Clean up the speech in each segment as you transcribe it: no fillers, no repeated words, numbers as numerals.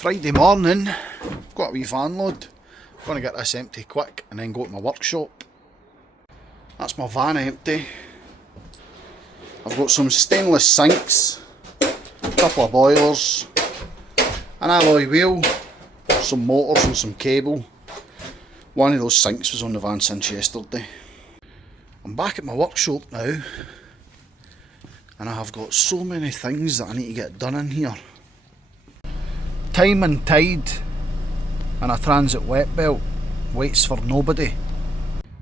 Friday morning, got a wee van load. Going to get this empty quick and then go to my workshop. That's my van empty. I've got some stainless sinks, a couple of boilers, an alloy wheel, some motors and some cable. One of those sinks was on the van since yesterday. I'm back at my workshop now and I have got so many things that I need to get done in here. Time and tide and a transit wet belt waits for nobody.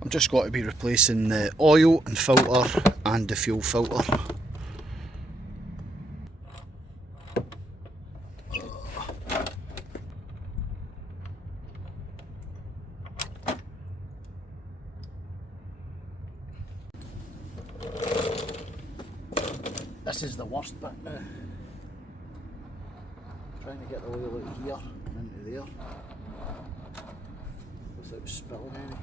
I'm just got to be replacing the oil and filter and the fuel filter. This is the worst bit now. Trying to get the oil out here and into there without spilling any.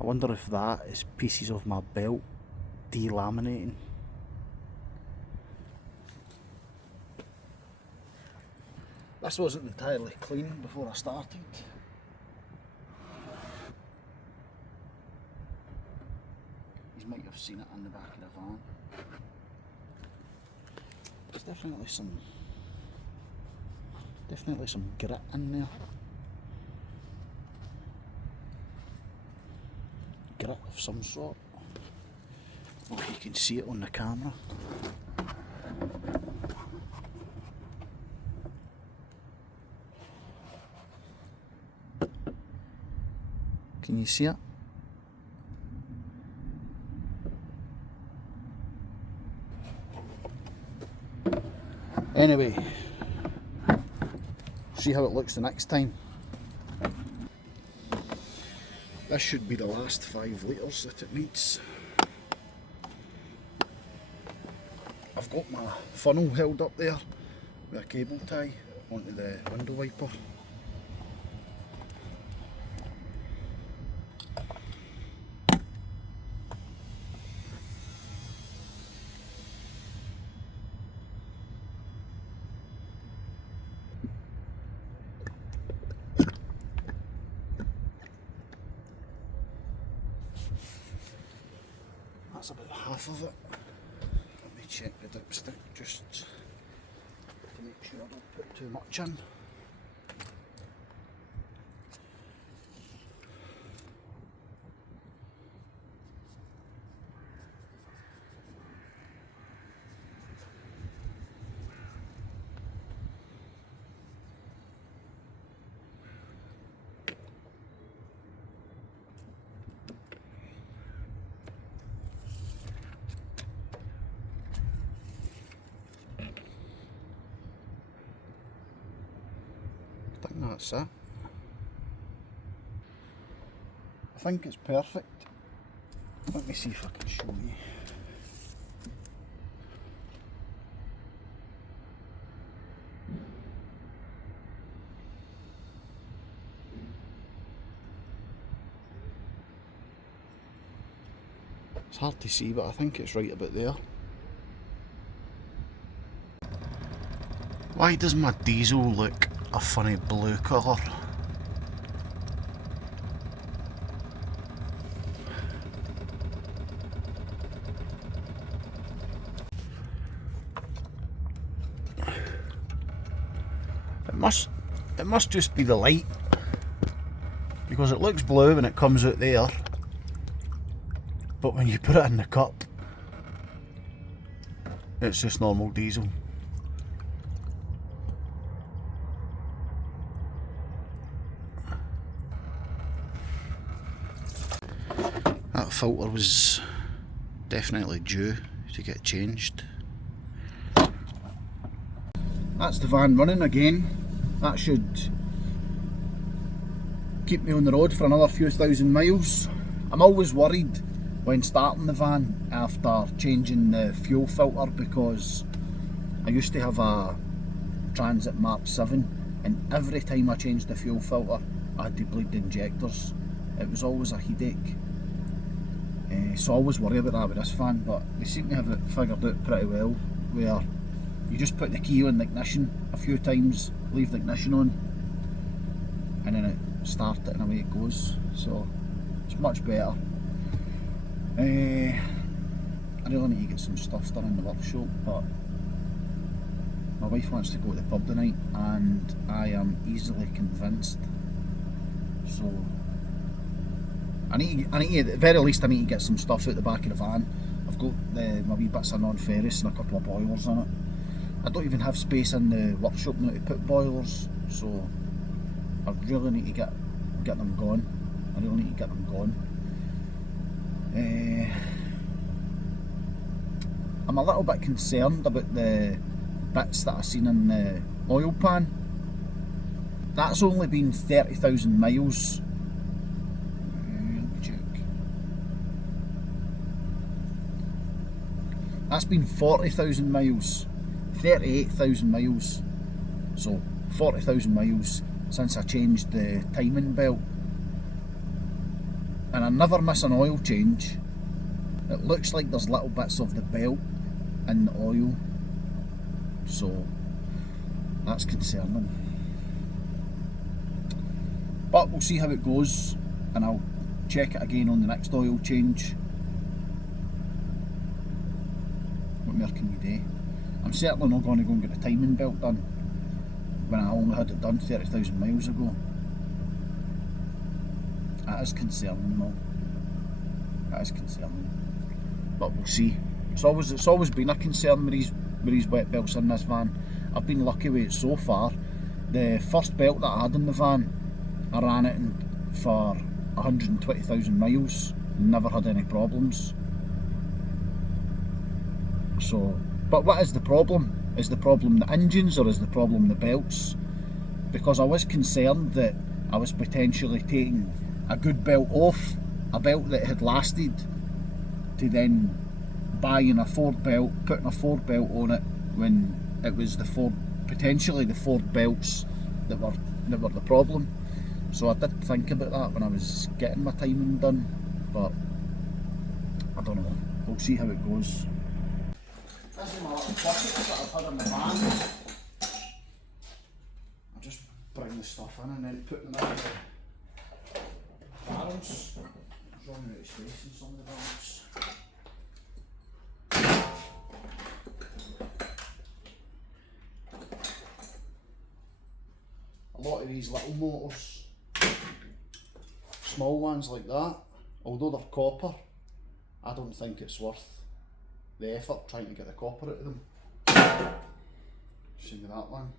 I wonder if that is pieces of my belt delaminating. This wasn't entirely clean before I started. You might have seen it on the back of the van. There's definitely some grit in there. Grit of some sort. Oh, you can see it on the camera. Can you see it? Anyway, see how it looks the next time. This should be the last 5 litres that it needs. I've got my funnel held up there with a cable tie onto the window wiper. That's about half of it. Let me check the dipstick just to make sure I don't put too much in. I think that's it. I think it's perfect. Let me see if I can show you. It's hard to see, but I think it's right about there. Why does my diesel look a funny blue colour? It must just be the light, because it looks blue when it comes out there, but when you put it in the cup it's just normal diesel. that filter was definitely due to get changed. That's the van running again. That should keep me on the road for another few thousand miles. I'm always worried when starting the van after changing the fuel filter, because I used to have a Transit Mark 7 and every time I changed the fuel filter I had to bleed the injectors. It was always a headache. So I always worry about that with this van, but they seem to have it figured out pretty well, where you just put the key on the ignition a few times, leave the ignition on, and then it starts it and away it goes. So it's much better. I really need to get some stuff done in the workshop, but my wife wants to go to the pub tonight and I am easily convinced. So I need to, at the very least I need to get some stuff out the back of the van. I've got my wee bits of non-ferrous and a couple of boilers in it. I don't even have space in the workshop now to put boilers, so I really need to get them going. I really need to get them going. I'm a little bit concerned about the bits that I've seen in the oil pan. That's only been 30,000 miles. That's been 40,000 miles, 38,000 miles, so 40,000 miles since I changed the timing belt. And I never miss an oil change. It looks like there's little bits of the belt in the oil, so that's concerning. But we'll see how it goes, and I'll check it again on the next oil change. What more can you do? I'm certainly not going to go and get the timing belt done when I only had it done 30,000 miles ago. That is concerning though. That is concerning. But we'll see. It's always been a concern with these wet belts in this van. I've been lucky with it so far. The first belt that I had in the van, I ran it for 120,000 miles, never had any problems. So, but what is the problem? Is the problem the engines or is the problem the belts? Because I was concerned that I was potentially taking a good belt off, a belt that had lasted, to then buying a Ford belt, putting a Ford belt on it when it was potentially the Ford belts that were the problem. So I did think about that when I was getting my timing done, but I don't know. We'll see how it goes. This is my little buckets that I've had in the van. I just bring the stuff in and then put them in the barrels. There's running out of space in some of the barrels. A lot of these little motors, small ones like that, although they're copper, I don't think it's worth the effort trying to get the copper out of them. Same with that one.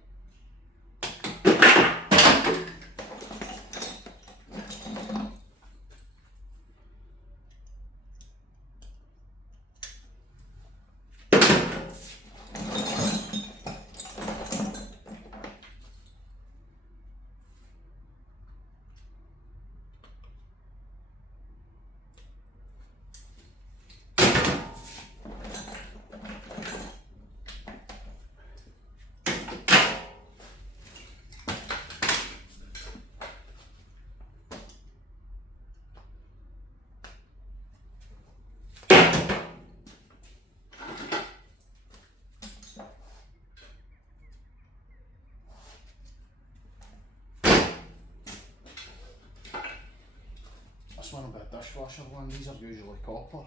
This one will be a dishwasher one, these are usually copper.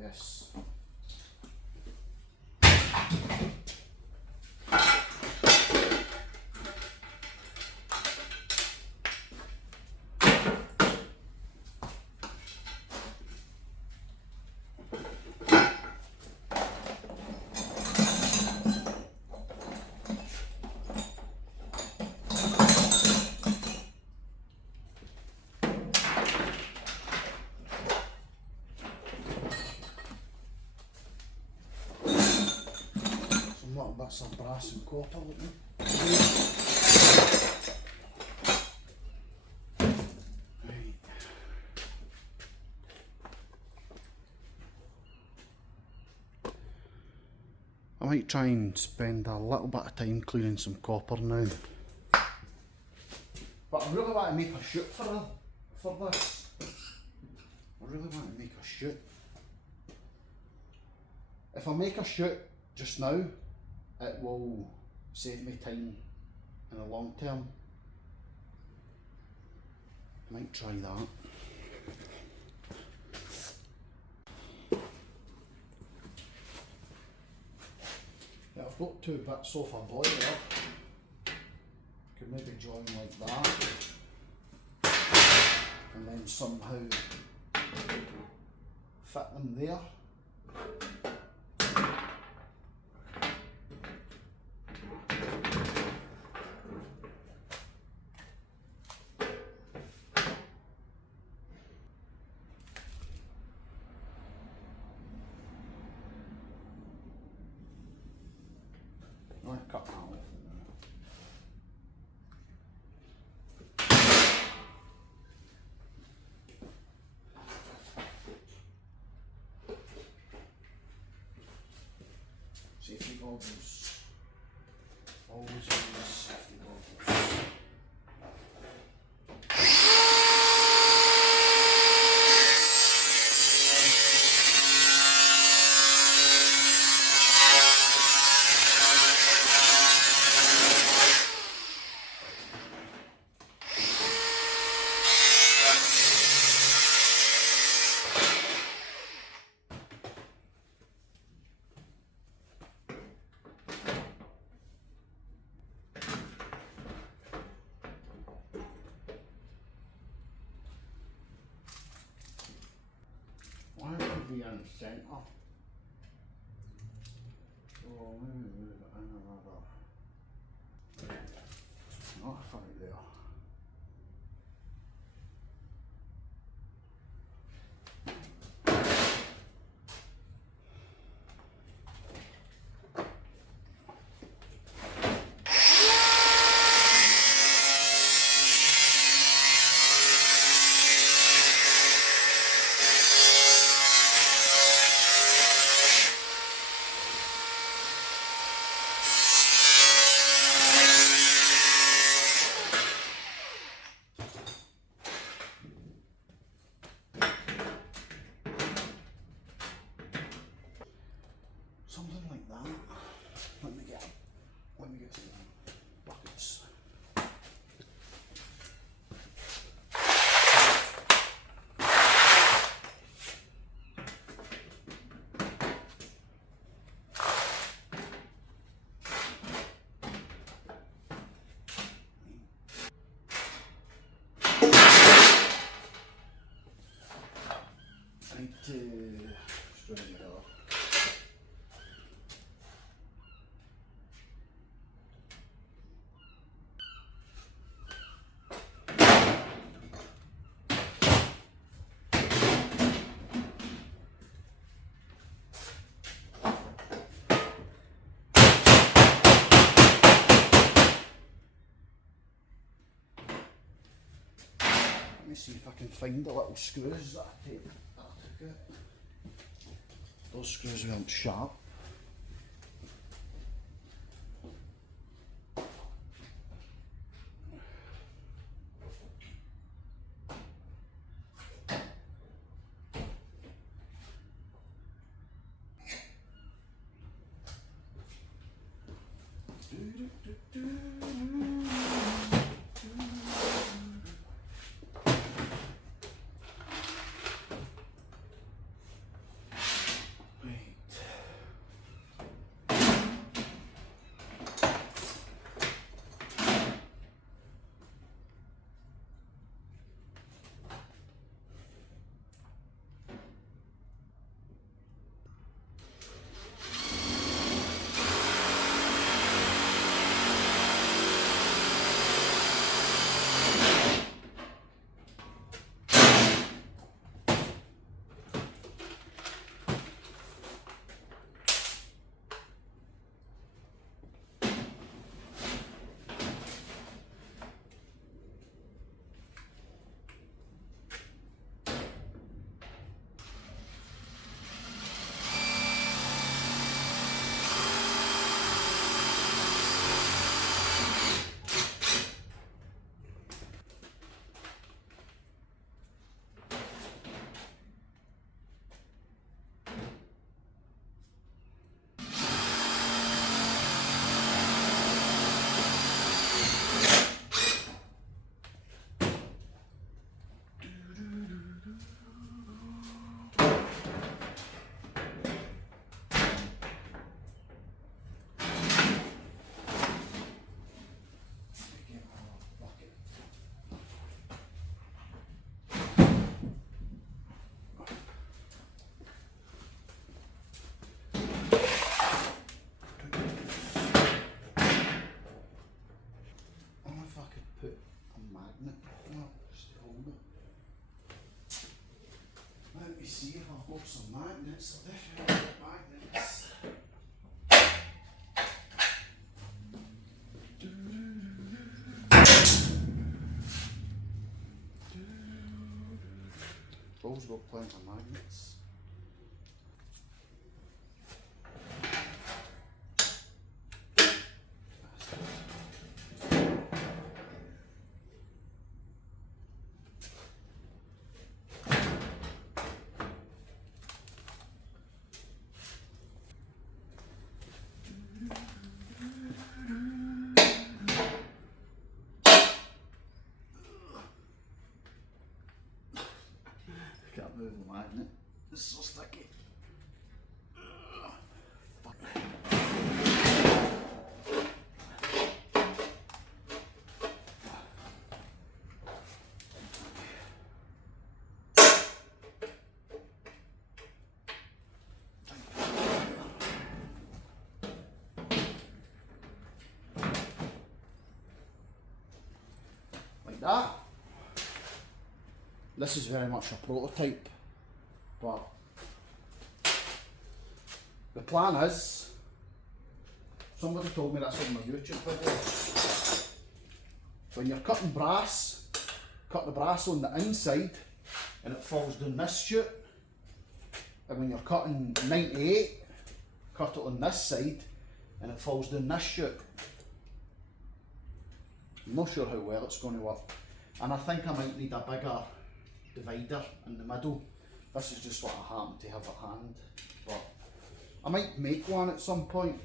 Yes. some little bits of brass and copper with them. Right. I might try and spend a little bit of time cleaning some copper now. But I really want to make a chute for this. I really want to make a chute. If I make a chute just now, it will save me time in the long term. I might try that. Yeah, I've got two bits off a boiler. Could maybe join like that, and then somehow fit them there. I'll cut that off. Safety goggles. Always use safety goggles. Why would it be in the centre? Oh, maybe move it in another. Not right there. Something like that. Let me get some buckets. I need to straighten it up. Let me see if I can find the little screws that I took out. Those screws weren't sharp. drill's got plenty of magnets. Can't move the magnet, it's so sticky. Like that. This is very much a prototype, but the plan is, somebody told me this on my YouTube video, when you're cutting brass, cut the brass on the inside and it falls down this chute, and when you're cutting 98, cut it on this side and it falls down this chute. I'm not sure how well it's going to work, and I think I might need a bigger divider in the middle. This is just what I happen to have at hand, but I might make one at some point.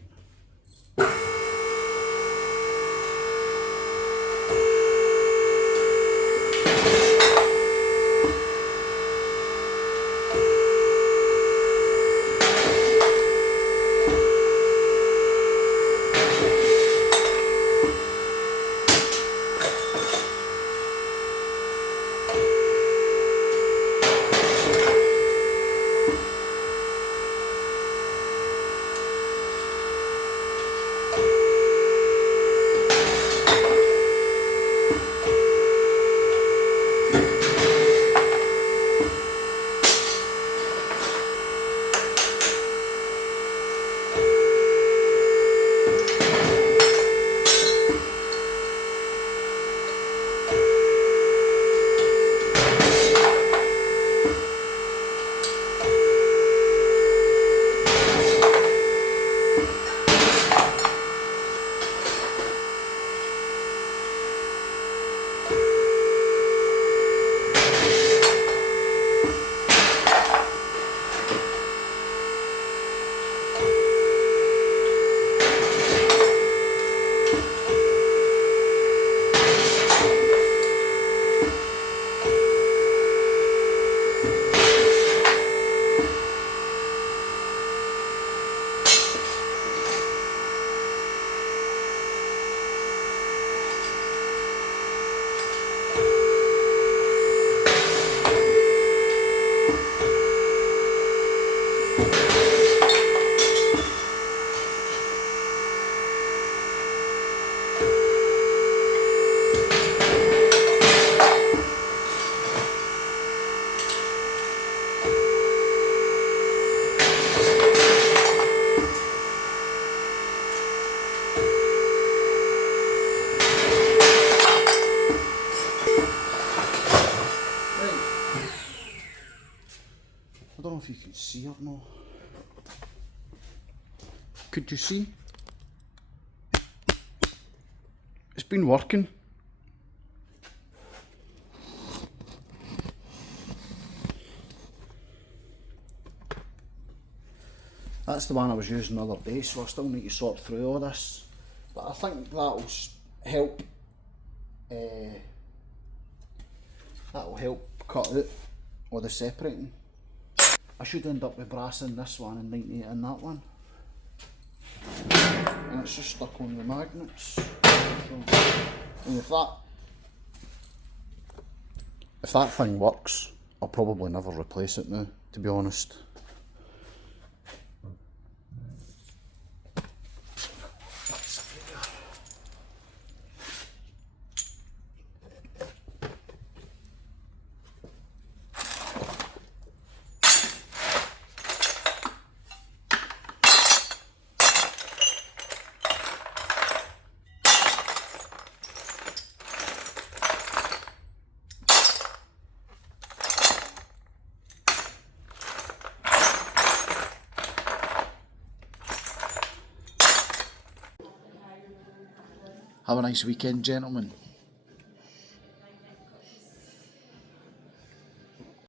I don't know if you can see or not. Could you see? It's been working. That's the one I was using the other day, so I still need to sort through all this. But I think that'll help. That'll help cut out all the separating. I should end up with brass in this one and 98 in that one. And it's just stuck on the magnets. So, and if that thing works, I'll probably never replace it now, to be honest. Have a nice weekend, gentlemen.